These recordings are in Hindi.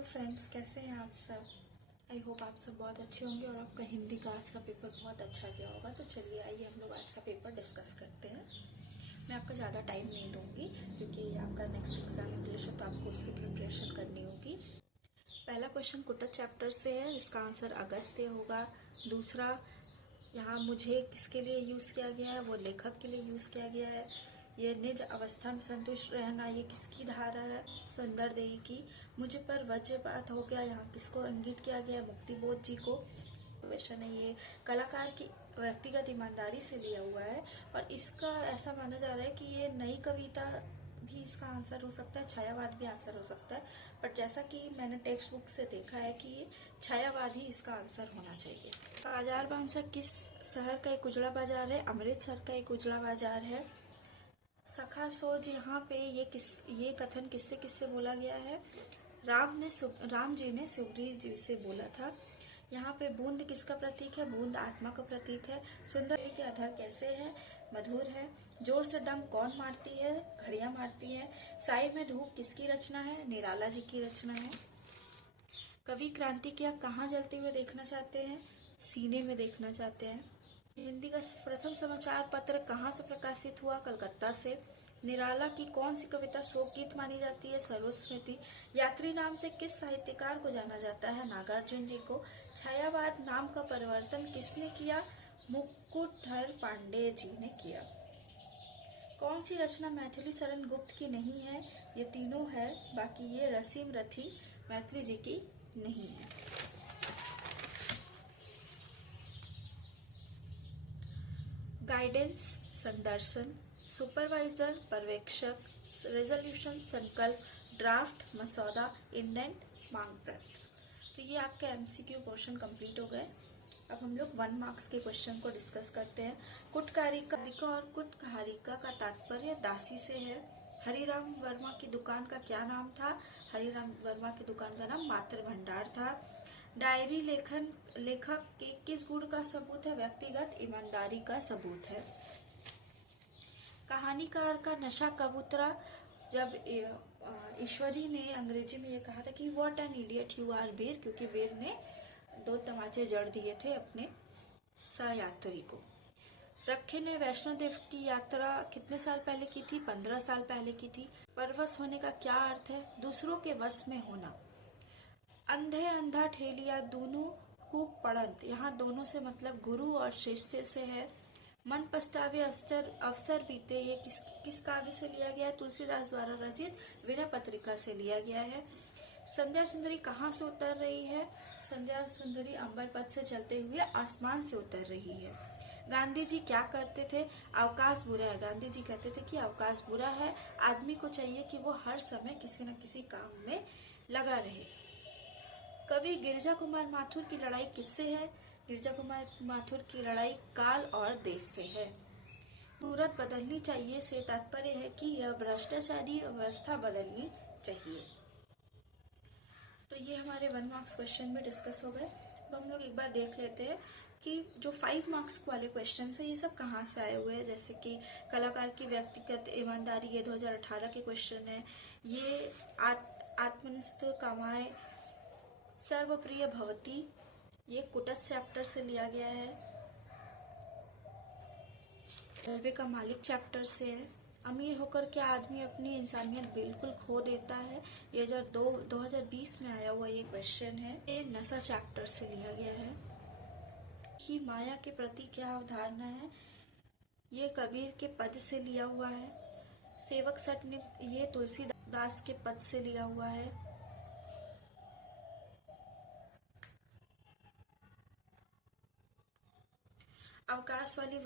हेलो फ्रेंड्स, कैसे हैं आप सब। आई होप आप सब बहुत अच्छे होंगे और आपका हिंदी का आज का पेपर बहुत अच्छा गया होगा। तो चलिए आइए हम लोग आज का पेपर डिस्कस करते हैं। मैं आपका ज़्यादा टाइम नहीं लूँगी क्योंकि आपका नेक्स्ट एग्जाम इंग्लिश है, तो आपको उसकी प्रिपरेशन करनी होगी। पहला क्वेश्चन कुटक चैप्टर से है, इसका आंसर अगस्त्य होगा। दूसरा, यहाँ मुझे किसके लिए यूज़ किया गया है, वो लेखक के लिए यूज़ किया गया है। ये निज अवस्था में संतुष्ट रहना, ये किसकी धारा है, सुंदर देवी की। मुझ पर वज्रपात हो गया, यहाँ किसको इंगित किया गया है, मुक्तिबोध जी को। क्वेश्चन है ये कलाकार की व्यक्तिगत ईमानदारी से लिया हुआ है और इसका ऐसा माना जा रहा है कि ये नई कविता भी इसका आंसर हो सकता है, छायावाद भी आंसर हो सकता है। बट जैसा कि मैंने टेक्स्ट बुक से देखा है कि ये छायावाद ही इसका आंसर होना चाहिए। बाजार बांसर किस शहर का एक उजड़ा बाजार है, अमृतसर का एक उजड़ा बाजार है। सखा सोच, यहाँ पे ये कथन किससे किससे बोला गया है, राम जी ने सुग्रीव जी से बोला था। यहाँ पे बूंद किसका प्रतीक है, बूंद आत्मा का प्रतीक है। सुंदर के अधर कैसे है, मधुर है। जोर से डंक कौन मारती है, घड़ियां मारती है। साई में धूप किसकी रचना है, निराला जी की रचना है। कवि क्रांति की आग कहाँ जलते हुए देखना चाहते हैं, सीने में देखना चाहते हैं। हिंदी का प्रथम समाचार पत्र कहाँ से प्रकाशित हुआ, कलकत्ता से। निराला की कौन सी कविता शोक गीत मानी जाती है, सर्वस्मृति। यात्री नाम से किस साहित्यकार को जाना जाता है, नागार्जुन जी को। छायावाद नाम का परिवर्तन किसने किया, मुकुटधर पांडेय जी ने किया। कौन सी रचना मैथिली शरण गुप्त की नहीं है, ये तीनों है, बाकी ये रसीम रथी मैथिली जी की नहीं है। गाइडेंस संदर्शन, सुपरवाइजर पर्यवेक्षक, रेजोल्यूशन संकल्प, ड्राफ्ट मसौदा, इंडेंट मांग पत्र। तो ये आपके एमसीक्यू पोर्शन कंप्लीट हो गए। अब हम लोग 1 मार्क्स के क्वेश्चन को डिस्कस करते हैं। कुटकारिका और कुटकारिका का तात्पर्य दासी से है। हरिराम वर्मा की दुकान का क्या नाम था, हरिराम वर्मा की दुकान का नाम मात्र भंडार था। डायरी लेखक के किस गुण का सबूत है, व्यक्तिगत ईमानदारी का सबूत है। कहानीकार का नशा कब उतरा, जब ईश्वरी ने अंग्रेजी में ये कहा था कि what an idiot you are Veer, क्योंकि वीर ने 2 तमाचे जड़ दिए थे अपने सहयात्री को। रखे ने वैष्णो देव की यात्रा कितने साल पहले की थी, 15 साल पहले की थी। परवश होने का क्या अर्थ है, दूसरों के वश में होना। अंधे अंधा ठेलिया दोनों कूक पड़ंत, यहाँ दोनों से मतलब गुरु और शिष्य से है। मन पछतावे अवसर बीते, ये किस काव्य से लिया गया है, तुलसीदास द्वारा रचित विनय पत्रिका से लिया गया है। संध्या सुंदरी कहाँ से उतर रही है, संध्या सुंदरी अंबर पथ से चलते हुए आसमान से उतर रही है। गांधी जी क्या करते थे, अवकाश बुरा है। गांधी जी कहते थे कि अवकाश बुरा है, आदमी को चाहिए कि वो हर समय किसी न किसी काम में लगा रहे। कवि गिरजा कुमार माथुर की लड़ाई किससे है, गिरजा कुमार माथुर की लड़ाई काल और देश से है। सूरत बदलनी चाहिए से तात्पर्य है कि यह भ्रष्टाचारी व्यवस्था बदलनी चाहिए। तो ये हमारे 1 मार्क्स क्वेश्चन में डिस्कस हो गए। अब हम लोग एक बार देख लेते हैं कि जो 5 मार्क्स वाले क्वेश्चन है ये सब कहाँ से आए हुए हैं। जैसे कि कलाकार की व्यक्तिगत ईमानदारी, ये 2018 के क्वेश्चन है। ये आत्मनिष्ठ कमाए सर्वप्रिय भवती, ये कुटक चैप्टर से लिया गया है। रेलवे का मालिक चैप्टर से है। अमीर होकर क्या आदमी अपनी इंसानियत बिल्कुल खो देता है, ये जो 2020 में आया हुआ ये क्वेश्चन है। ये नशा चैप्टर से लिया गया है। कि माया के प्रति क्या अवधारणा है, ये कबीर के पद से लिया हुआ है। सेवक सट ने, ये तुलसीदास के पद से लिया हुआ है। अवकाश वाली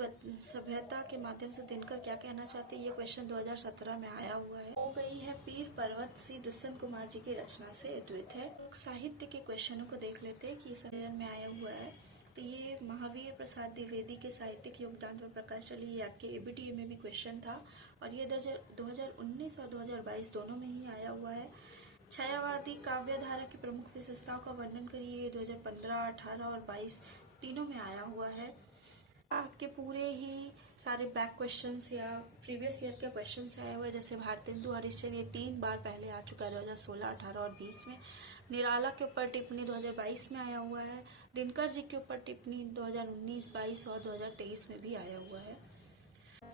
सभ्यता के माध्यम से दिनकर क्या कहना चाहते हैं, ये क्वेश्चन 2017 में आया हुआ है। हो गई है पीर पर्वत सी, दुष्यंत कुमार जी की रचना से अद्वित है। साहित्य के क्वेश्चनों को देख लेते हैं कि इस में आया हुआ है। तो ये महावीर प्रसाद द्विवेदी के साहित्यिक योगदान पर प्रकाश चली, ये आपके एबीटीए में भी क्वेश्चन था और ये 2019 और 2022 दोनों में ही आया हुआ है। छायावादी काव्यधारा की प्रमुख विशेषताओं का वर्णन करिए, ये 2015, 18 और 22 तीनों में आया हुआ है। आपके पूरे ही सारे बैक क्वेश्चंस या प्रीवियस ईयर के क्वेश्चंस आए हुए हैं, जैसे भारतेंदु हरिश्चंद्र ये 3 बार पहले आ चुका है, 2016, 18 और 20 में। निराला के ऊपर टिप्पणी 2022 में आया हुआ है। दिनकर जी के ऊपर टिप्पणी 2019, 22 और 2023 में भी आया हुआ है।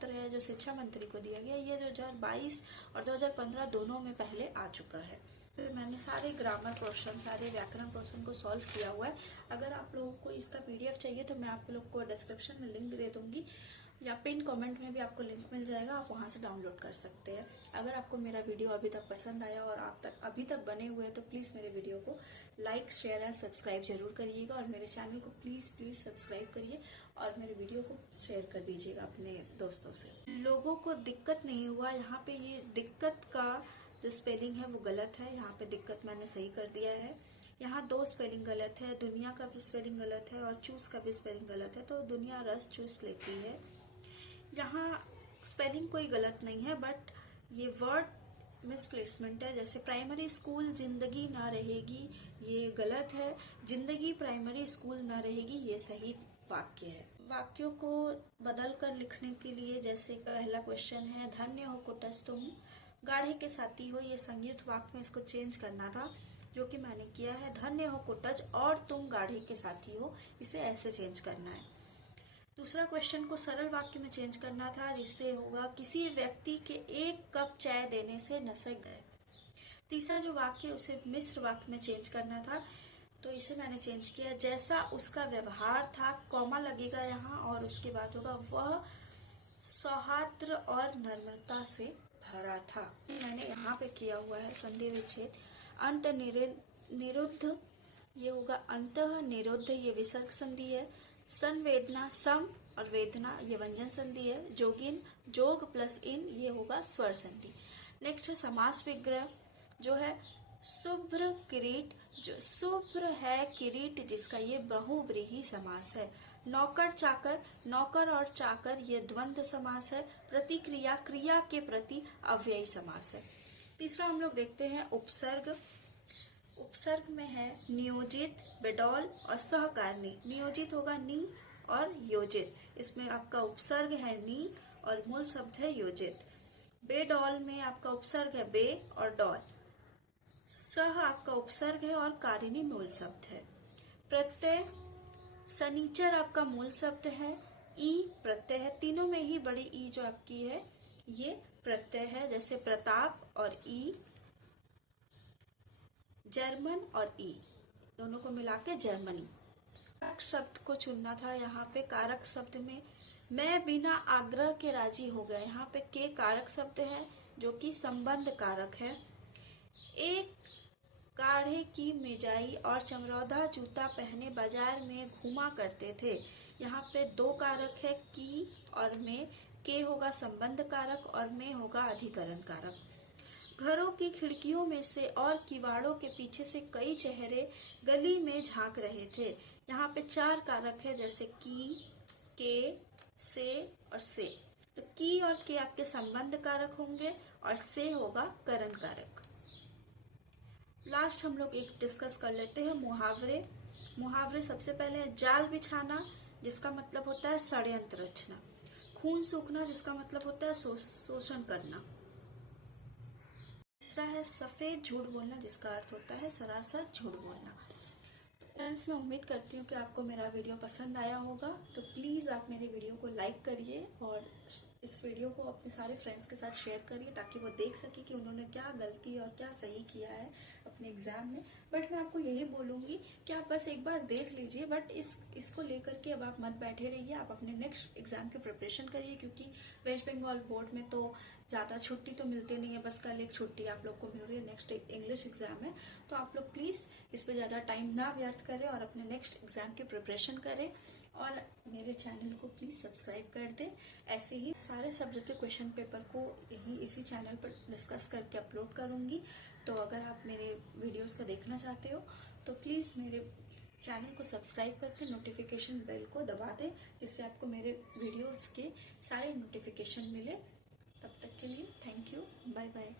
है जो शिक्षा मंत्री को दिया गया, ये 2022 और 2015 दोनों में पहले आ चुका है। फिर मैंने सारे ग्रामर क्वेश्चन, सारे व्याकरण क्वेश्चन को सॉल्व किया हुआ है। अगर आप लोगों को इसका पीडीएफ चाहिए तो मैं आप लोग को डिस्क्रिप्शन में लिंक दे दूंगी, या पिन कमेंट में भी आपको लिंक मिल जाएगा, आप वहां से डाउनलोड कर सकते हैं। अगर आपको मेरा वीडियो अभी तक पसंद आया और आप अभी तक बने हुए हैं तो प्लीज़ मेरे वीडियो को लाइक, शेयर एंड सब्सक्राइब जरूर करिएगा, और मेरे चैनल को प्लीज़ सब्सक्राइब करिए और मेरे वीडियो को शेयर कर दीजिएगा अपने दोस्तों से। लोगों को दिक्कत नहीं हुआ, यहाँ पे ये दिक्कत का जो स्पेलिंग है वो गलत है, यहाँ पे दिक्कत मैंने सही कर दिया है। यहाँ 2 स्पेलिंग गलत है, दुनिया का भी स्पेलिंग गलत है और चूस का भी स्पेलिंग गलत है, तो दुनिया रस चूस लेती है। यहाँ स्पेलिंग कोई गलत नहीं है, बट ये वर्ड मिसप्लेसमेंट है। जैसे प्राइमरी स्कूल जिंदगी ना रहेगी, ये गलत है। जिंदगी प्राइमरी स्कूल ना रहेगी, ये सही वाक्य है। वाक्यों को बदल कर लिखने के लिए, जैसे पहला क्वेश्चन है, धन्य हो कुटज तुम गाढ़े के साथी हो, ये संयुक्त वाक्य में इसको चेंज करना था, जो कि मैंने किया है। धन्य हो कुटज और तुम गाढ़े के साथी हो, इसे ऐसे चेंज करना है। दूसरा क्वेश्चन को सरल वाक्य में चेंज करना था, जिससे होगा किसी व्यक्ति के 1 कप चाय देने से नसक गए। तीसरा जो वाक्य उसे मिश्र वाक्य में चेंज करना था, तो इसे मैंने चेंज किया, जैसा उसका व्यवहार था, कॉमा लगेगा यहाँ, और उसके बाद होगा वह सौहार्द और नम्रता से भरा था। मैंने यहाँ पे किया हुआ है संधि विच्छेद। अंत निरुद्ध, ये होगा अंतः निरुद्ध, ये विसर्ग संधि है। संवेदना, सम और वेदना, ये व्यंजन संधि है। जोगिन, जोग प्लस इन, ये होगा स्वर संधि। नेक्स्ट है समास विग्रह, जो है शुभ्र किरीट, जो शुभ्र है किरीट जिसका, ये बहुव्रीहि समास है। नौकर चाकर, नौकर और चाकर, ये द्वंद्व समास है। प्रतिक्रिया, क्रिया के प्रति अव्ययी समास है। तीसरा हम लोग देखते हैं उपसर्ग। उपसर्ग में है नियोजित, बेडौल और सहकारणी। नियोजित होगा नी और योजित, इसमें आपका उपसर्ग है नी और मूल शब्द है योजित। बेडौल में आपका उपसर्ग है बे और डौल। सह आपका उपसर्ग है और कारिणी मूल शब्द है। प्रत्यय, शनिचर आपका मूल शब्द है, ई प्रत्यय है। तीनों में ही बड़ी ई जो आपकी है ये प्रत्यय है, जैसे प्रताप और ई, जर्मन और ई, दोनों को मिला के जर्मनी। कारक शब्द को चुनना था, यहाँ पे कारक शब्द में मैं बिना आग्रह के राजी हो गया, यहाँ पे के कारक शब्द है जो कि संबंध कारक है। एक काढ़े की मिजाई और चमरौधा जूता पहने बाजार में घूमा करते थे, यहाँ पे 2 कारक है, की और में। के होगा संबंध कारक और में होगा अधिकरण कारक। घरों की खिड़कियों में से और किवाड़ों के पीछे से कई चेहरे गली में झांक रहे थे, यहाँ पे 4 कारक है, जैसे की, के, से और से। तो की और के आपके संबंध कारक होंगे और से होगा करण कारक। लास्ट हम लोग एक डिस्कस कर लेते हैं मुहावरे। मुहावरे सबसे पहले है जाल बिछाना, जिसका मतलब होता है षड्यंत्र रचना। खून सूखना, जिसका मतलब होता है शोषण करना। तीसरा है सफेद झूठ बोलना, जिसका अर्थ होता है सरासर झूठ बोलना। फ्रेंड्स, मैं उम्मीद करती हूँ कि आपको मेरा वीडियो पसंद आया होगा, तो प्लीज़ आप मेरे वीडियो को लाइक करिए और इस वीडियो को अपने सारे फ्रेंड्स के साथ शेयर करिए, ताकि वो देख सके कि उन्होंने क्या गलती और क्या सही किया है अपने एग्जाम में। बट मैं आपको यही बोलूँगी कि आप बस एक बार देख लीजिए, बट इसको लेकर के अब आप मत बैठे रहिए, आप अपने नेक्स्ट एग्जाम की प्रिपरेशन करिए, क्योंकि वेस्ट बंगाल बोर्ड में तो ज़्यादा छुट्टी तो मिलती नहीं है, बस कल एक छुट्टी आप लोग को मिल रही है, नेक्स्ट इंग्लिश एग्जाम है। तो आप लोग प्लीज़ इस पर ज़्यादा टाइम ना व्यर्थ करें और अपने नेक्स्ट एग्जाम की प्रिपरेशन करें, और मेरे चैनल को प्लीज़ सब्सक्राइब कर दें। ऐसे ही सारे सब्जेक्ट के क्वेश्चन पेपर को इसी चैनल पर डिस्कस करके अपलोड करूँगी। तो अगर आप मेरे वीडियोस को देखना चाहते हो तो प्लीज़ मेरे चैनल को सब्सक्राइब करके नोटिफिकेशन बेल को दबा दें, जिससे आपको मेरे वीडियोस के सारे नोटिफिकेशन मिले। तब तक के लिए थैंक यू, बाय बाय।